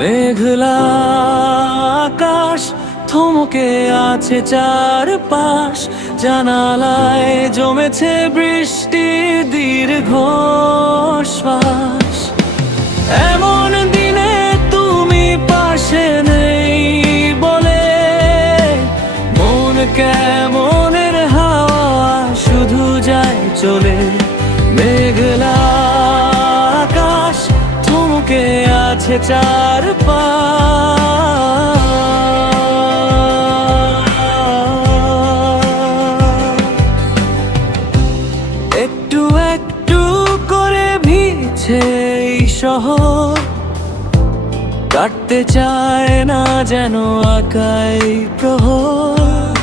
মেঘলা আকাশ থমকে আছে চারপাশ, জানালায় জমেছে বৃষ্টির দীর্ঘ শ্বাস। এমন দিনে তুমি পাশে নেই বলে মন কেমনের হাওয়া শুধু যায় চলে। মেঘলা আকাশ থমকে আছে চারপাশ, একটু একটু করে ভিজছে এই শহর, কাটতে চায় না যেন আকাই প্রহর।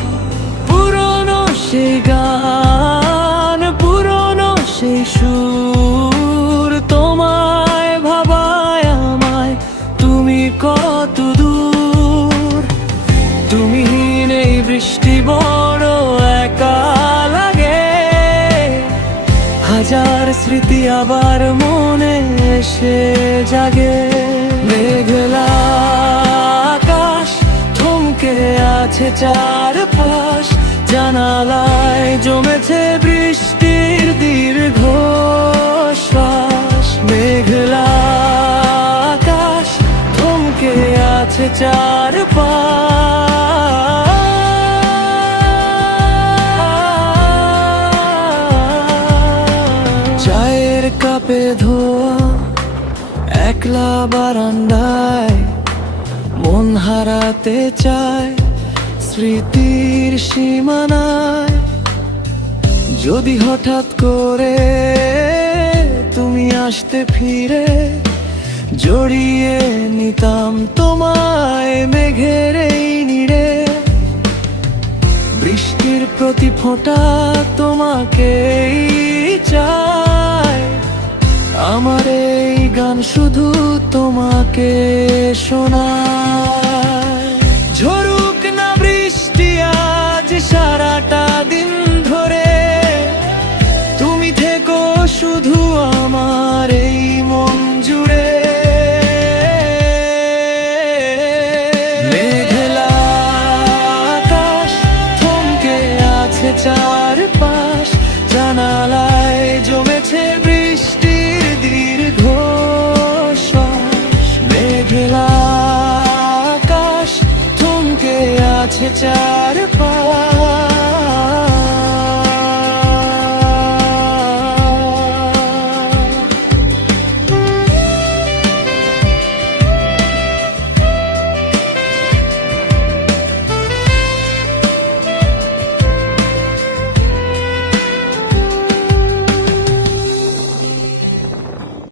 পুরনো সেই গান, পুরনো সেই সুর, তোমায় ভাবায় আমায় তুমি কত দূর। তুমি নেই বৃষ্টি বড় একা লাগে, হাজার স্মৃতি আবার মনে এসে জাগে। মেঘলা আকাশ থমকে আছে চারপাশ, জানালায় জমেছে বৃষ্টির দীর্ঘ শ্বাস। মেঘলা আকাশ থমকে আছে চারপাশ। চায়ের কাপে ধোয়া একলা বারান্দায়, মন হারাতে চায় স্মৃতির সীমানায়। যদি হঠাৎ করে তুমি আসতে ফিরে, জড়িয়ে নিতাম তোমায় মেঘের এই নীড়ে। বৃষ্টির প্রতি ফোঁটা তোমাকেই চায়, আমার এই গান শুধু তোমাকে শোনায়। ঝরুক না বৃষ্টি আজ সারাটা দিন ধরে, তুমি থেকো শুধু আমার এই মন জুড়ে। মেঘলা আকাশ থমকে আছে চারপাশ, জানালায় জমেছে বৃষ্টির দীর্ঘ শ্বাস। মেঘলা আকাশ থমকে আছে চারপাশ।